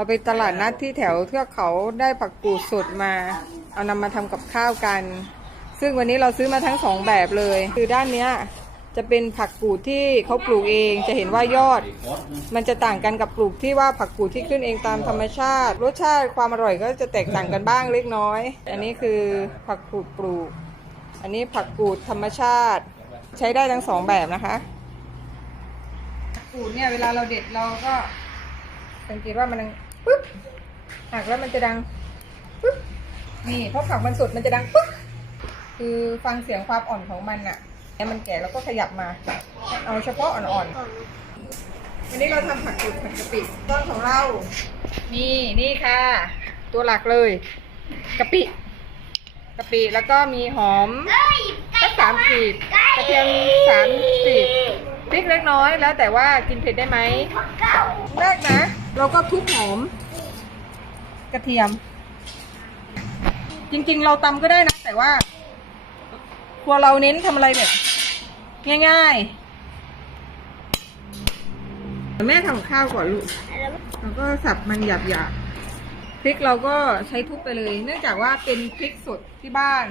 เราไปตลาดนัดที่แถวเทือกเขาได้ผักกูดสดมา เอานำมาทำกับข้าวกัน ซึ่งวันนี้เราซื้อมาทั้งสองแบบเลย คือด้านเนี้ยจะเป็นผักกูดที่เขาปลูกเองจะเห็นว่ายอด มันจะต่างกันกับปลูกที่ว่าผักกูดที่ขึ้นเองตามธรรมชาติ รสชาติความอร่อยก็จะแตกต่างกันบ้างเล็กน้อย อันนี้คือผักกูดปลูก อันนี้ผักกูดธรรมชาติ ใช้ได้ทั้งสองแบบนะคะผักกูดเนี่ยเวลาเราเด็ดเราก็สังเกตว่ามันดัง ปึ๊บหักแล้วมันจะดังปึ๊บนี่เพราะผักมันสดมันจะดังปึ๊บคือฟังเสียงความอ่อนของมันอะแล้วมันแก่เราก็ขยับมา เอาเฉพาะอ่อนๆวันนี้เราทำผักกูดผักกะปิต้นของเรา นี่นี่ค่ะ ตัวหลักเลยกะปิกะปิแล้วก็มีหอมสักสามขีดกระเทียมสามขีด พริกเล็กน้อยแล้วแต่ว่ากินเผ็ดได้ไหมแรกนะ เราก็ทุบหอม กระเทียม จริงๆ เราตำก็ได้นะ แต่ว่าครัวเราเน้นทำอะไรแบบ ง่ายๆ แม่ทำข้าวก่อนลูกแล้วก็สับมันหยาบๆพริกเราก็ใช้ทุบไปเลย เนื่องจากว่าเป็นพริกสดที่บ้าน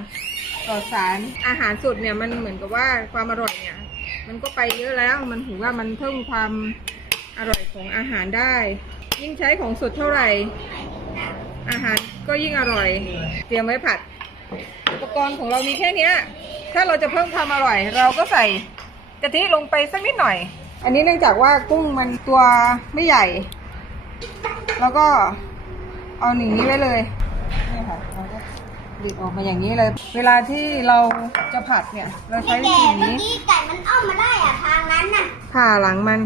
ปลอดสารอาหารสดเนี่ยมันเหมือนกับว่าความอร่อย มันก็ไปเยอะแล้ว มันถือว่ามันเพิ่มความอร่อยของอาหารได้ ยิ่งใช้ของสดเท่าไหร่ อาหารก็ยิ่งอร่อย เตรียมไว้ผัด อุปกรณ์ของเรามีแค่นี้ถ้าเราจะเพิ่มความอร่อย เราก็ใส่กะทิลงไปสักนิดหน่อย อันนี้เนื่องจากว่ากุ้งมันตัวไม่ใหญ่ แล้วก็เอาหนีนี้ไว้เลยนี่ค่ะเราก็ ดิบออกมาอย่างนี้เลย เวลาที่เราจะผัดเนี่ย เราใช้วิแก่ธีเมื่อนี้กี้ไก่มันอ้อมมาได้อะทางนั้นน่ะผ่าหลังมัน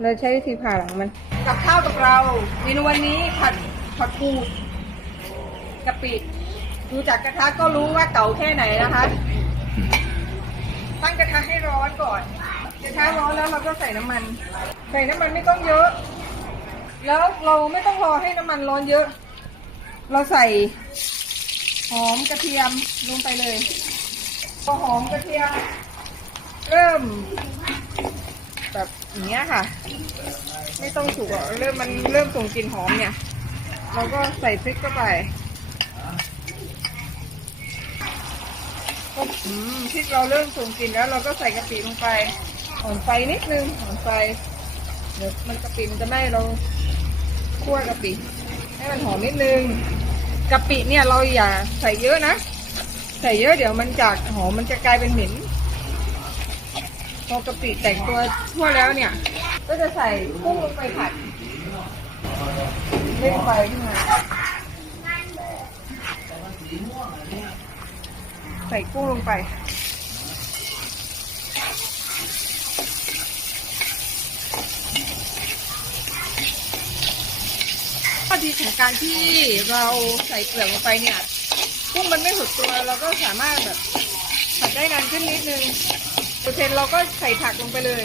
เราใช้วิธีผ่าหลังมัน กับข้าวกับเราเมนูวันนี้ผัดผัดกูดกะปิดูจากกระทะก็รู้ว่าเก่าแค่ไหนนะคะ ตั้งกระทะให้ร้อนก่อน กระทะร้อนแล้วเราก็ใส่น้ำมัน ใส่น้ำมันไม่ต้องเยอะ แล้วเราไม่ต้องรอให้น้ำมันร้อนเยอะ เราใส่หอมกระเทียมลงไปเลยพอหอมกระเทียม เริ่ม แบบอย่างเงี้ยค่ะ ไม่ต้องสุกเริ่มมันเริ่มส่งกลิ่นหอมเนี่ย เราก็ใส่พริกเข้าไปก็อืมพริกเราเริ่มส่งกลิ่นแล้ว เราก็ใส่กะปิลงไปอ่อนไฟนิดนึงอ่อนไฟเดี๋ยวมันกะปิมันจะไหม้เรา คั่วกะปิให้มันหอมนิดนึงกะปิเนี่ยเราอย่าใส่เยอะนะใส่เยอะเดี๋ยวมันจากหอมมันจะกลายเป็นเหม็นพอกะปิแตกตัวทั่วแล้วเนี่ย ก็จะใส่กุ้งลงไปผัดเล่นไฟขึ้นมาใส่กุ้งลงไป ข้อดีของการที่เราใส่เปลือกลงไปเนี่ยกุ้งมันไม่หดตัวเราก็สามารถแบบผัดได้นานขึ้นนิดนึงเปอร์เซ็นต์เราก็ใส่ผักลงไปเลย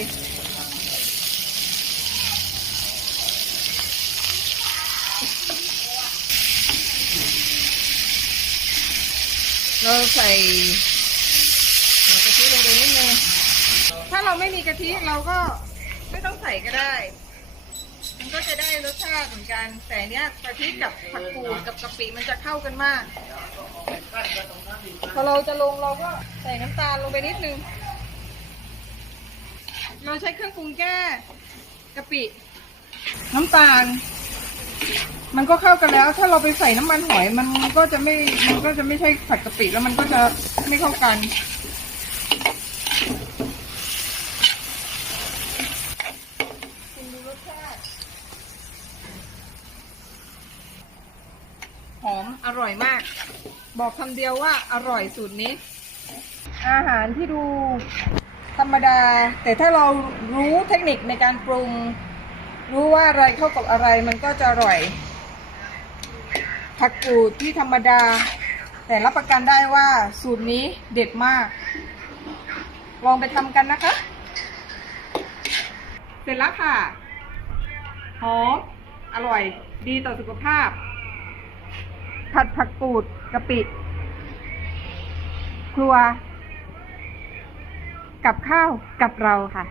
เราใส่กะทิลงไปนิดนึงถ้าเราไม่มีกะทิเราก็ไม่ต้องใส่ก็ได้ มันก็จะได้รสชาติเหมือนกัน แต่เนี้ยกะทิกับผักกูดกับกะปิมันจะเข้ากันมาก พอเราจะลงเราก็ใส่น้ำตาลลงไปนิดนึง เราใช้เครื่องปรุงแก้กะปิ น้ำตาล มันก็เข้ากันแล้ว ถ้าเราไปใส่น้ำมันหอยมันก็จะไม่ มันก็จะไม่ใช่ผัดกะปิแล้วมันก็จะไม่เข้ากัน ชิมดูรสชาติ หอม อร่อยมาก บอกคำเดียวว่าอร่อยสูตรนี้ อาหารที่ดูธรรมดา แต่ถ้าเรารู้เทคนิคในการปรุง รู้ว่าอะไรเข้ากับอะไรมันก็จะอร่อย ผักกูดที่ธรรมดา แต่รับประกันได้ว่าสูตรนี้เด็ดมาก ลองไปทำกันนะคะ เสร็จแล้วค่ะหอมอร่อย ดีต่อสุขภาพ ผัดผักกูดกะปิครัว กับข้าวกับเราค่ะ